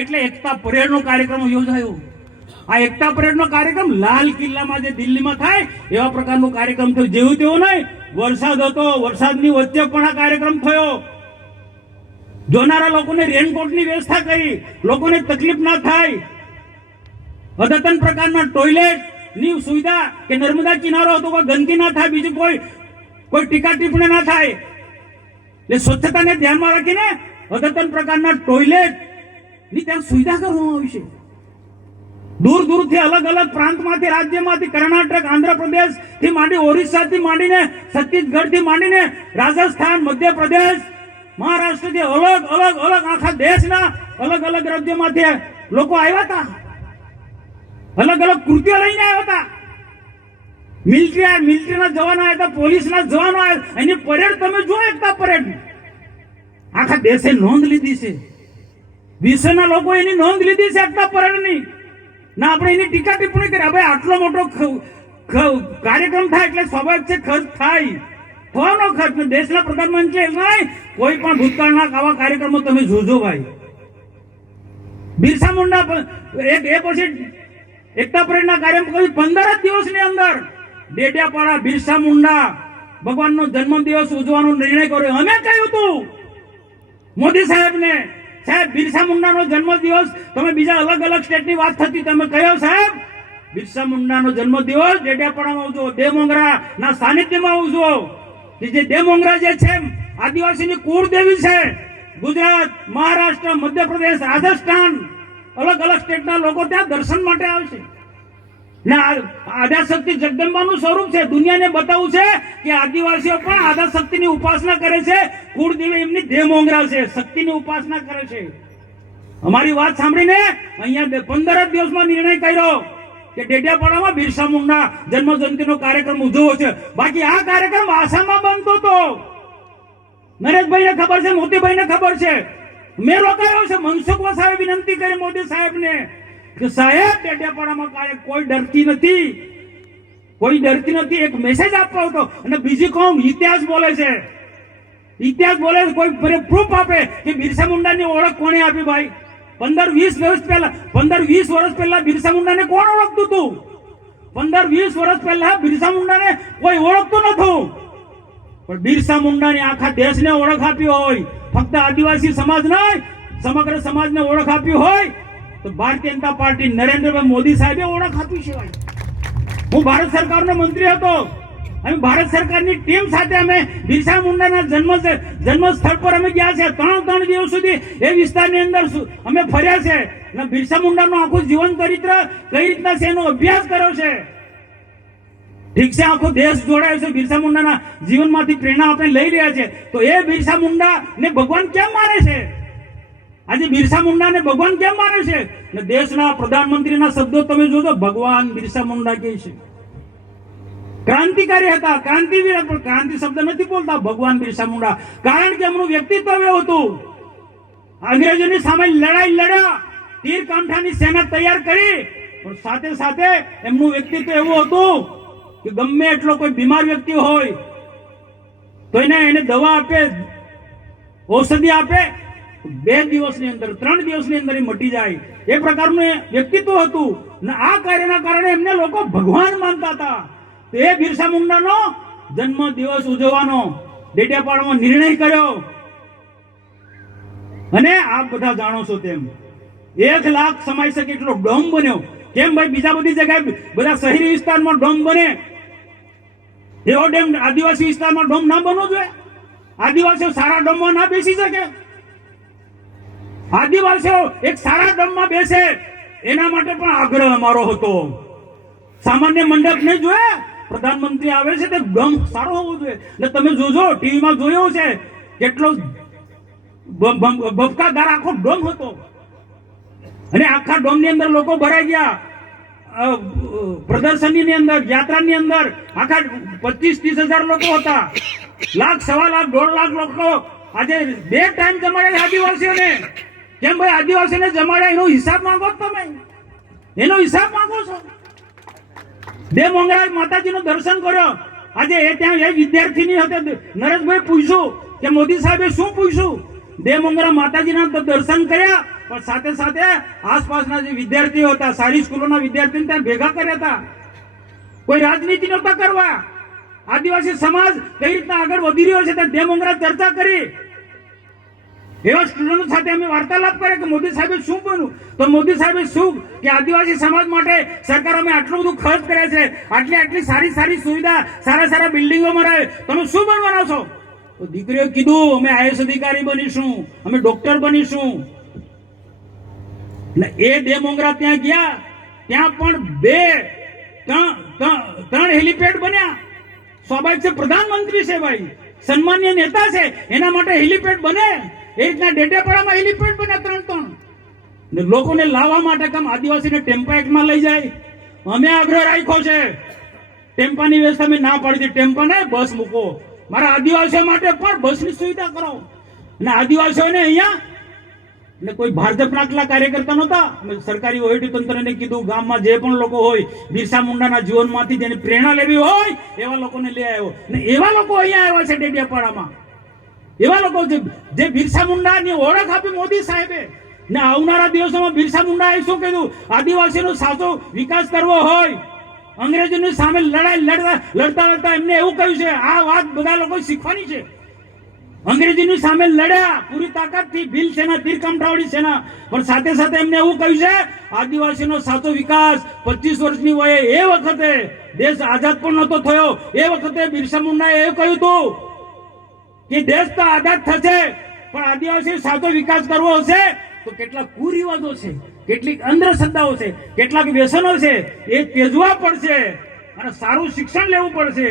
એટલે એકતા પરેડનો કાર્યક્રમ યોજાયો. આ એકતા પરેડનો કાર્યક્રમ લાલ કિલ્લામાં જે દિલ્હીમાં થાય એવા પ્રકારનો કાર્યક્રમ થયો. જેવું તેવું નહીં, વરસાદ હતો, વરસાદની વચ્ચે પણ આ કાર્યક્રમ થયો. જોનારા લોકોને રેનકોટની વ્યવસ્થા કરી, લોકોને તકલીફ ના થાય. અદ્યતન પ્રકારના ટોયલેટની સુવિધા કે નર્મદા કિનારો હતો, કોઈ ગંદકી ના થાય, બીજું કોઈ ટીકા ટિપ્પણી ના થાય, એટલે સ્વચ્છતાને ધ્યાનમાં રાખીને અદ્યતન પ્રકારના ટોયલેટ ની ત્યાં સુવિધા કરવામાં આવી છે. દૂર દૂરથી અલગ અલગ પ્રાંતમાંથી, રાજ્યમાંથી, કર્ણાટક, આંધ્રપ્રદેશ થી માંડી, ઓરિસ્સાથી માંડીને, છત્તીસગઢ થી માંડીને, રાજસ્થાન, મધ્યપ્રદેશ, મહારાષ્ટ્રથી અલગ અલગ અલગ આખા દેશના અલગ અલગ રાજ્યોમાંથી લોકો આવ્યા હતા. અલગ અલગ કૃત્યો લઈને આવ્યા હતા. મિલિટરીના જવાનો આવ્યા હતા, પોલીસના જવાનો આવ્યા. એની પરેડ તમે જુઓ, એકતા પરેડ આખા દેશે નોંધ લીધી છે. વિશ્વના લોકો એની નોંધ લીધી છે એકતા પરેડની. ના આપણે એની ટીકા ટિપ્પણી કરી. હવે આટલો મોટો કાર્યક્રમ થાય એટલે સ્વાભાવિક છે ખર્ચ થાય. થવાનો ખર્ચ. દેશના પ્રધાનમંત્રી નહીં, કોઈ પણ ભૂતકાળના આવા કાર્યક્રમો તમે જોજો ભાઈ. બિરસા મુંડા એ પછી એકતા પરેડના કાર્યક્રમ 15 જ દિવસની અંદર ડેડિયાપાડા બિરસા મુંડા ભગવાનનો જન્મદિવસ ઉજવવાનો નિર્ણય કર્યો. અમે કહ્યું હતું મોદી સાહેબને, સાહેબ બિરસા મુંડાનો જન્મદિવસ, તમે બીજા અલગ અલગ સ્ટેટની વાત થતી, તમે કહ્યો સાહેબ બિરસા મુંડાનો જન્મદિવસ ડેડિયાપાડામાં ઉજવો, દેવમોંગરાના સાનિધ્યમાં ઉજવો. જે દેવમોંગરા જે છે આદિવાસીની કુળદેવી છે. ગુજરાત, મહારાષ્ટ્ર, મધ્યપ્રદેશ, રાજસ્થાન, અલગ અલગ સ્ટેટના લોકો ત્યાં દર્શન માટે આવશે. આદ્યાશક્તિ જગદંબાનું સ્વરૂપ છે. દુનિયાને બતાવવું છે કે આદિવાસીઓ પણ આદ્યાશક્તિની ઉપાસના કરે છે. કુળદેવી એમની દેવમોંગરા છે, શક્તિની ઉપાસના કરે છે. અમારી વાત સાંભળીને અહીંયા 15 દિવસમાં નિર્ણય કર્યો કે ડેડિયાપાડામાં બિરસા મુંડા જન્મજયંતિનો કાર્યક્રમ ઉજવવો છે. બાકી આ કાર્યક્રમ આસામમાં બનતો હતો. નરેશભાઈને ખબર છે, મોતીભાઈને ખબર છે. મેં રોકાયો છે. મનસુખ વસાવે વિનંતી કરી મોદી સાહેબને કે સાહેબ ડેડિયાપાડામાં કોઈ ડરતી નથી, કોઈ ડરતી નથી. એક મેસેજ આપવો હતો. અને બીજી કોમ ઇતિહાસ બોલે છે, ઇતિહાસ બોલે છે. કોઈ પ્રૂફ આપે કે બિરસા મુંડાની ઓળખ કોણે આપી ભાઈ? 15-20 વર્ષ પહેલા બિરસા મુંડાને કોણ ઓળખતું હતું? 15-20 વર્ષ પહેલા બિરસા મુંડાને કોઈ ઓળખતું નતું. પણ બિરસા મુંડાની આખા દેશને ઓળખ આપી હોય, ફક્ત આદિવાસી સમાજ નહીં સમગ્ર સમાજને ઓળખ આપી હોય તો ભારતીય જનતા પાર્ટી નરેન્દ્રભાઈ મોદી સાહેબે ઓળખ આપી છે. હું ભારત સરકારનો મંત્રી હતો. અમે ભારત સરકારની ટીમ સાથે અમે બિરસા મુંડાના જન્મ સ્થળ પર અમે ગયા છે. 3 દિવસ સુધી એ વિસ્તારની અંદર અમે ફર્યા છે. અને બિરસા મુંડાનું આખું જીવન ચરિત્ર કઈ રીતના છે એનો અભ્યાસ કર્યો છે. ઠીક છે, આખો દેશ જોડાયો છે. બિરસા મુંડાના જીવનમાંથી પ્રેરણા આપણે લઈ રહ્યા છે. તો એ બિરસા મુંડા ને ભગવાન કેમ માને છે? આજે બિરસા મુંડાને ભગવાન કેમ માને છે? દેશના પ્રધાનમંત્રીના શબ્દો તમે જોજો, ભગવાન બિરસા મુંડા કહે છે. ક્રાંતિકારી હતા, ક્રાંતિવીર, પણ ક્રાંતિ શબ્દ નથી બોલતા ભગવાન બિરસા મુંડા. કારણ કે એમનું વ્યક્તિત્વ એવું હતું. અંગ્રેજોની સામે લડાઈ લડ્યા, તીર કાંઠાની સેના તૈયાર કરી, પણ સાથે સાથે એમનું વ્યક્તિત્વ એવું હતું કે ગમે એટલો કોઈ બીમાર વ્યક્તિ હોય તો એને દવા આપે, ઔષધિ આપે, 2 દિવસની અંદર, 3 દિવસની અંદર એ મટી જાય. એ પ્રકારનું વ્યક્તિત્વ હતું. અને આ કાર્યના કારણે એમને લોકો ભગવાન માનતા હતા. તો એ બિરસા મુંડાનો જન્મ દિવસ ઉજવવાનો ડેડિયાપાડામાં નિર્ણય કર્યો. અને આપ બધા જાણો છો તેમ 1 લાખ સમાઈ શકે એટલો ડોમ બન્યો. કેમ ભાઈ? બીજા બધી જગ્યાએ બધા શહેરી વિસ્તારમાં ડોમ બને, એવો ડેમ આદિવાસી વિસ્તારમાં ડોમ ના બનવો જોઈએ? આદિવાસીઓ સારા ડોમમાં ના બેસી શકે? આદિવાસીઓ એક સારા ડોમમાં બેસે એના માટે પણ આગ્રહ અમારો હતો. સામાન્ય મંડપ નહીં જોઈએ, પ્રધાનમંત્રી આવે છે તે ડોમ સારો હોવો જોઈએ. એટલે તમે જોજો, ટીવીમાં જોયો છે કેટલો બફકાદાર આખો ડોમ હતો. અને આખા ડોમની અંદર લોકો ભરાઈ ગયા. પ્રદર્શનની અંદર, યાત્રાની અંદર આખા 25-30 હજાર લોકો હતા. 1 લાખ, 1.25 લાખ, 1.5 લાખ લોકો આજે 2 ટાઈમ જમાડ્યા આદિવાસીઓને. કેમ ભાઈ? આદિવાસીઓને જમાડ્યા એનો હિસાબ માંગો તમે, એનો હિસાબ માંગો છો. દેવમોંગરા માતાજીનું દર્શન કર્યો. આજે એ ત્યાં એ વિદ્યાર્થીની હતી, નરેશભાઈ પૂછ્યું કે મોદી સાહેબે શું પૂછ્યું? દેવમોંગરા માતાજીના દર્શન કર્યા, પણ સાથે સાથે આસપાસના જે વિદ્યાર્થીઓ હતા, સારી સ્કૂલોના વિદ્યાર્થીઓને ત્યાં ભેગા કર્યા હતા. કોઈ રાજનીતિ નહોતા કરવા. આદિવાસી સમાજ કઈ રીતના આગળ વધી રહ્યો છે ત્યાં દેમોંગરા ચર્ચા કરી. એવા સ્ટુડન્ટો સાથે અમે વાર્તાલાપ કર્યા કે મોદી સાહેબે શું બન્યું, તો મોદી સાહેબે શું કે આદિવાસી સમાજ માટે સરકાર અમે આટલું બધું ખર્ચ કર્યા છે, આટલી સારી સારી સુવિધા, સારા બિલ્ડિંગોમાં રહે, તમે શું બનવાના છો? તો દીકરીઓ કીધું અમે આઈએસ અધિકારી બનીશું, અમે ડોક્ટર બનીશું. એ દેમોંગરા ત્યાં ગયા, ત્યાં પણ ત્રણ હેલિપેડ બન્યા. સ્વાભાવિક છે, પ્રધાનમંત્રી છે ભાઈ, સન્માનીય નેતા છે, એના માટે હેલિપેડ બને. એ રીતના ડેડિયાપાડામાં હેલિપેડ બન્યા ત્રણ. ને લોકોને લાવવા માટે કામ આદિવાસીને ટેમ્પા એક્ટમાં લઈ જાય. અમે આગ્રહ રાખ્યો છે, ટેમ્પાની વ્યવસ્થા અમે ના પાડી દીધી. ટેમ્પા ને બસ મૂકો, મારા આદિવાસીઓ માટે પણ બસની સુવિધા કરો. અને આદિવાસીઓને અહીંયા ને કોઈ ભાજપના આટલા કાર્યકર્તા નહોતા. અમે સરકારી વહીવટી તંત્રને કીધું, ગામમાં જે પણ લોકો હોય, બિરસા મુંડાના જીવનમાંથી જેને પ્રેરણા લેવી હોય એવા લોકોને લઈ આવ્યો. ને એવા લોકો અહીંયા આવ્યા છે ડેડિયાપાડામાં. એવા લોકો જે બિરસા મુંડાની ઓળખ આપી મોદી સાહેબે. ને આવનારા દિવસોમાં બિરસા મુંડાએ શું કીધું, આદિવાસીનો સાચો વિકાસ કરવો હોય, અંગ્રેજોની સામે લડાઈ લડતા એમને એવું કહ્યું છે. આ વાત બધા લોકો શીખવાની છે. અંગ્રેજીની સામે લડ્યા પૂરી તાકાતથી, ભીલ સેના, તીરકામઠાવાળી સેના, પણ સાથે સાથે એમને એવું કહ્યું છે આદિવાસીનો સાચો વિકાસ 25 વર્ષની વયે, એ વખતે દેશ આઝાદ પણ નહોતો થયો, એ વખતે બિરસા મુંડાએ એવું કહ્યું હતું કે દેશ તો આઝાદ થશે પણ આદિવાસી સાચો વિકાસ કરવો હશે તો કેટલાક કુરિવાજો છે, કેટલીક અંધશ્રદ્ધાઓ છે, કેટલાક વ્યસનો છે, એ ત્યજવા પડશે અને સારું શિક્ષણ લેવું પડશે,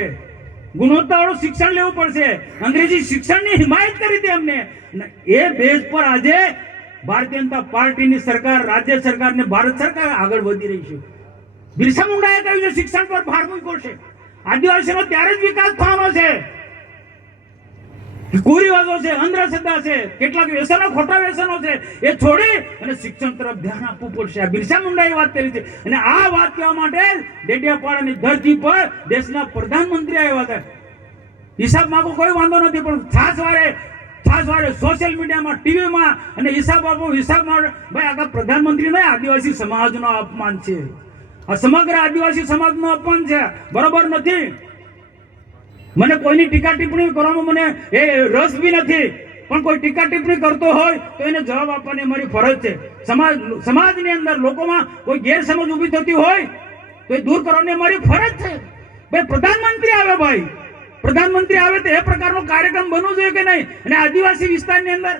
ગુણવત્તાવાળું શિક્ષણ લેવું પડશે. અંગ્રેજી શિક્ષણની હિમાયત કરી હતી અમને. એ બેઝ પર આજે ભારતીય જનતા પાર્ટીની સરકાર, રાજ્ય સરકાર ને ભારત સરકાર આગળ વધી રહી છે. બિરસા મુંડાએ કહ્યું છે શિક્ષણ પર ભાર મૂક્યો છે. આદિવાસીનો ત્યારે જ વિકાસ થવાનો છે. કુરિવાજો છે, અંધશ્રદ્ધા છે, કેટલાક વ્યસનો, ખોટા વ્યસનો છે, એ છોડી અને શિક્ષણ તરફ ધ્યાન આપવું પડશે. આ બિરસા મુંડાએ વાત કરી છે. અને આ વાત કહેવા માટે ડેડિયાપાડાની ધરતી પર દેશના પ્રધાનમંત્રી આવ્યા હતા. હિસાબ માંગો કોઈ વાંધો નથી, પણ ખાસ વારે સોશિયલ મીડિયામાં, ટીવીમાં અને હિસાબ આપો, હિસાબ ભાઈ આખા પ્રધાનમંત્રી નહીં, આદિવાસી સમાજનો અપમાન છે. આ સમગ્ર આદિવાસી સમાજનું અપમાન છે, બરોબર નથી. મને કોઈની ટીકા ટિપ્પણી કરવામાં મને એ રસ બી નથી, પણ કોઈ ટીકા ટિપ્પણી કરતો હોય તો એને જવાબ આપવાની અમારી ફરજ છે. સમાજની અંદર લોકોમાં કોઈ ગેરસમજ ઊભી થતી હોય તો એ દૂર કરવાની અમારી ફરજ છે. ભાઈ પ્રધાનમંત્રી આવે, ભાઈ પ્રધાનમંત્રી આવે તો એ પ્રકારનો કાર્યક્રમ બનવો જોઈએ કે નહીં? અને આદિવાસી વિસ્તારની અંદર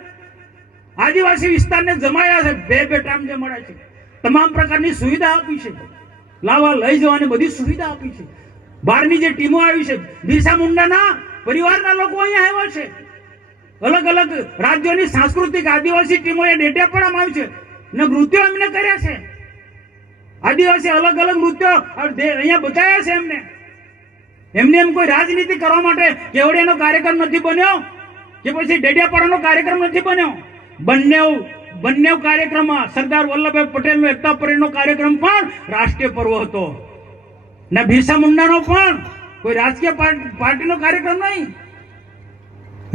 આદિવાસી વિસ્તારને જમાયા છે, બે ટાઈમ જમાડ્યા છે, તમામ પ્રકારની સુવિધા આપી છે, લાવવા લઈ જવાની બધી સુવિધા આપી છે. બહારની જે ટીમો આવી છે, બિરસા મુંડાના પરિવારના લોકો અહીંયા આવ્યા છે. અલગ અલગ રાજ્યોની સાંસ્કૃતિક આદિવાસી ટીમો એ ડેડિયાપાડામાં આવી છે ને નૃત્યો એમને કર્યા છે. આદિવાસી અલગ અલગ નૃત્યો અહીંયા બતાવ્યા છે એમને એમ કોઈ રાજનીતિ કરવા માટે કેવડિયાનો કાર્યક્રમ નથી બન્યો કે પછી ડેડિયાપાડાનો કાર્યક્રમ નથી બન્યો. બંને કાર્યક્રમમાં સરદાર વલ્લભભાઈ પટેલનો એકતા પરેડનો કાર્યક્રમ પણ રાષ્ટ્રીય પર્વ હતો ને બિરસા મુંડાનો પણ કોઈ રાજકીય પાર્ટીનો કાર્યક્રમ નહીં,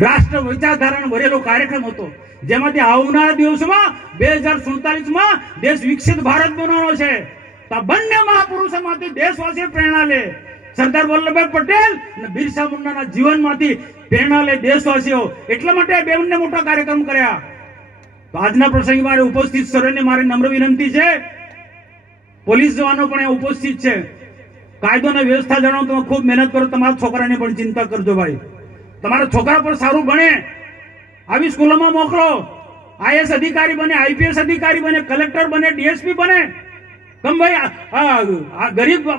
રાષ્ટ્ર વિચારધારાનો ભરેલો કાર્યક્રમ હતો, જેમાંથી આવનારા દિવસોમાં 2047માં દેશ વિકસિત ભારત બનવાનો છે. તો બંને મહાપુરુષોમાંથી દેશવાસીઓ પ્રેરણા લે, સરદાર વલ્લભભાઈ પટેલ અને બિરસા મુંડાના જીવનમાંથી પ્રેરણા લે દેશવાસીઓ. એટલા માટે બંને મોટા કાર્યક્રમ કર્યા. તો આજના પ્રસંગે મારે ઉપસ્થિત સર્વેને મારી નમ્ર વિનંતી છે, પોલીસ જવાનો પણ ઉપસ્થિત છે, કાયદો અને વ્યવસ્થા જાણો, તમે ખૂબ મહેનત કરો, તમારા છોકરાને પણ ચિંતા કરજો ભાઈ. તમારા છોકરા પણ સારું ભણે, આવી સ્કૂલોમાં મોકલો, આઈએસ અધિકારી બને, આઈપીએસ અધિકારી બને, કલેક્ટર બને, ડીએસપી બને. કેમ ભાઈ આ ગરીબ